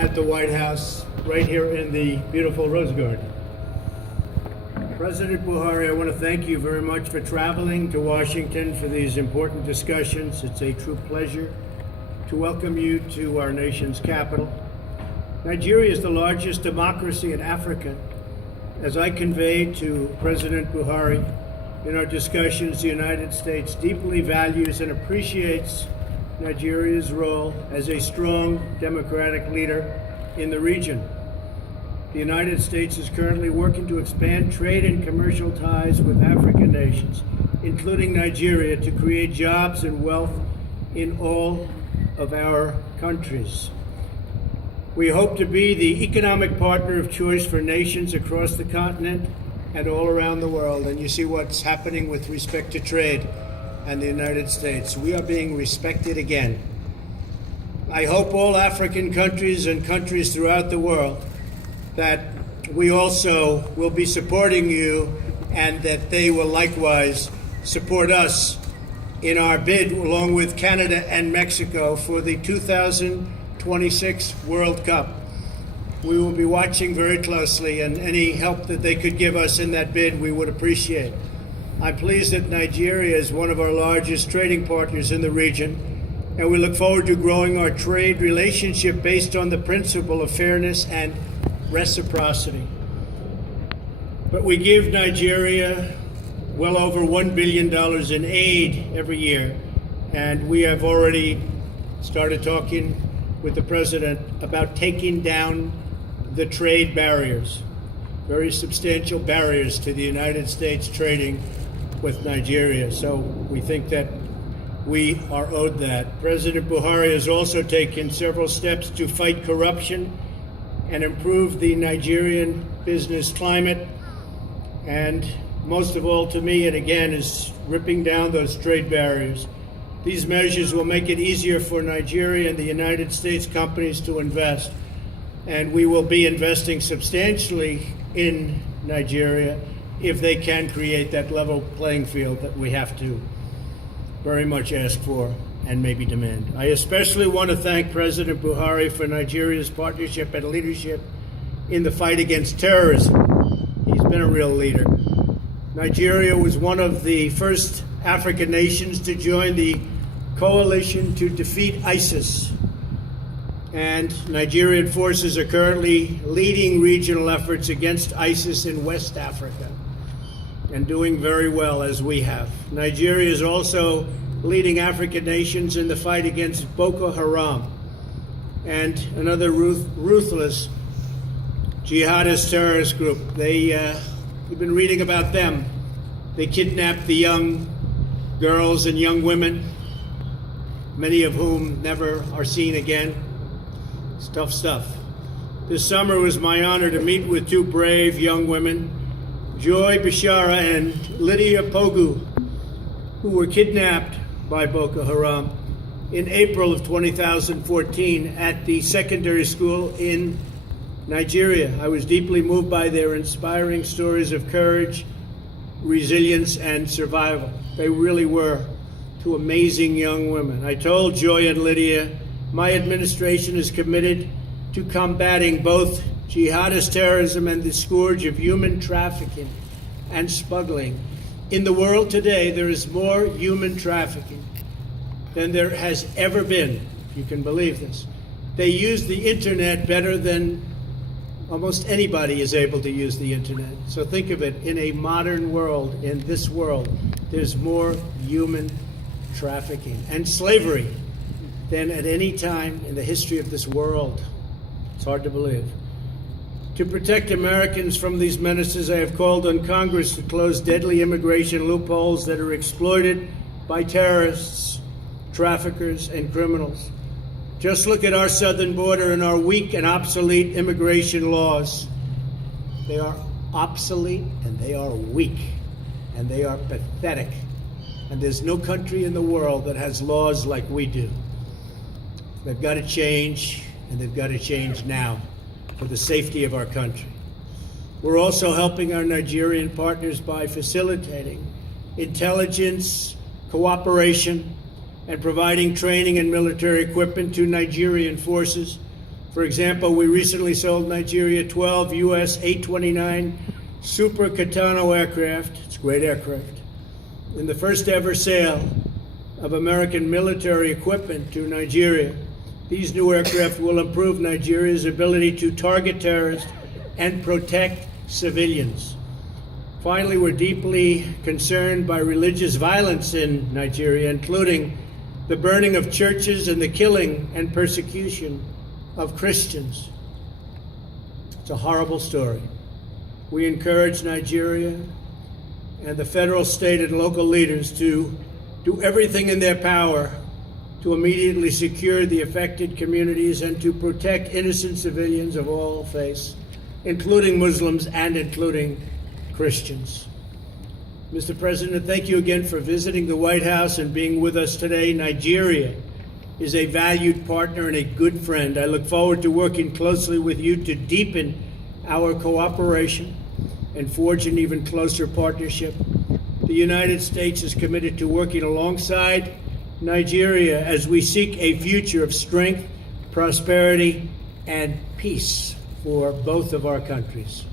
at the White House, right here in the beautiful Rose Garden. President Buhari, I want to thank you very much for traveling to Washington for these important discussions. It's a true pleasure to welcome you to our nation's capital. Nigeria is the largest democracy in Africa. As I conveyed to President Buhari in our discussions, the United States deeply values and appreciates Nigeria's role as a strong democratic leader in the region. The United States is currently working to expand trade and commercial ties with African nations, including Nigeria, to create jobs and wealth in all of our countries. We hope to be the economic partner of choice for nations across the continent and all around the world. And you see what's happening with respect to trade and the United States. We are being respected again. I hope all African countries and countries throughout the world that we also will be supporting you and that they will likewise support us in our bid, along with Canada and Mexico, for the 2026 World Cup. We will be watching very closely, and any help that they could give us in that bid, we would appreciate. I'm pleased that Nigeria is one of our largest trading partners in the region, and we look forward to growing our trade relationship based on the principle of fairness and reciprocity. But we give Nigeria well over $1 billion in aid every year, and we have already started talking with the president about taking down the trade barriers, very substantial barriers to the United States trading with Nigeria. So we think that we are owed that. President Buhari has also taken several steps to fight corruption and improve the Nigerian business climate. And most of all to me, and again, is ripping down those trade barriers. These measures will make it easier for Nigeria and the United States companies to invest. And we will be investing substantially in Nigeria if they can create that level playing field that we have to very much ask for and maybe demand. I especially want to thank President Buhari for Nigeria's partnership and leadership in the fight against terrorism. He's been a real leader. Nigeria was one of the first African nations to join the coalition to defeat ISIS. And Nigerian forces are currently leading regional efforts against ISIS in West Africa and doing very well, as we have. Nigeria is also leading African nations in the fight against Boko Haram and another ruthless jihadist terrorist group. You've been reading about them. They kidnap the young girls and young women, many of whom never are seen again. It's tough stuff. This summer it was my honor to meet with two brave young women, Joy Bishara and Lydia Pogu, who were kidnapped by Boko Haram in April of 2014 at the secondary school in Nigeria. I was deeply moved by their inspiring stories of courage, resilience, and survival. They really were two amazing young women. I told Joy and Lydia, my administration is committed to combating both jihadist terrorism and the scourge of human trafficking and smuggling. In the world today, there is more human trafficking than there has ever been, if you can believe this. They use the internet better than almost anybody is able to use the internet. So think of it, in a modern world, in this world, there's more human trafficking and slavery than at any time in the history of this world. It's hard to believe. To protect Americans from these menaces, I have called on Congress to close deadly immigration loopholes that are exploited by terrorists, traffickers, and criminals. Just look at our southern border and our weak and obsolete immigration laws. They are obsolete and they are weak and they are pathetic. And there's no country in the world that has laws like we do. They've got to change, and they've got to change now for the safety of our country. We're also helping our Nigerian partners by facilitating intelligence, cooperation, and providing training and military equipment to Nigerian forces For example, we recently sold Nigeria 12 U.S. 829 Super Katano aircraft. It's a great aircraft. In the first ever sale of American military equipment to Nigeria, these new aircraft will improve Nigeria's ability to target terrorists and protect civilians. Finally, we're deeply concerned by religious violence in Nigeria, including the burning of churches and the killing and persecution of Christians. It's a horrible story. We encourage Nigeria and the federal, state, and local leaders to do everything in their power to immediately secure the affected communities and to protect innocent civilians of all faiths, including Muslims and including Christians. Mr. President, thank you again for visiting the White House and being with us today. Nigeria is a valued partner and a good friend. I look forward to working closely with you to deepen our cooperation and forge an even closer partnership. The United States is committed to working alongside Nigeria as we seek a future of strength, prosperity, and peace for both of our countries.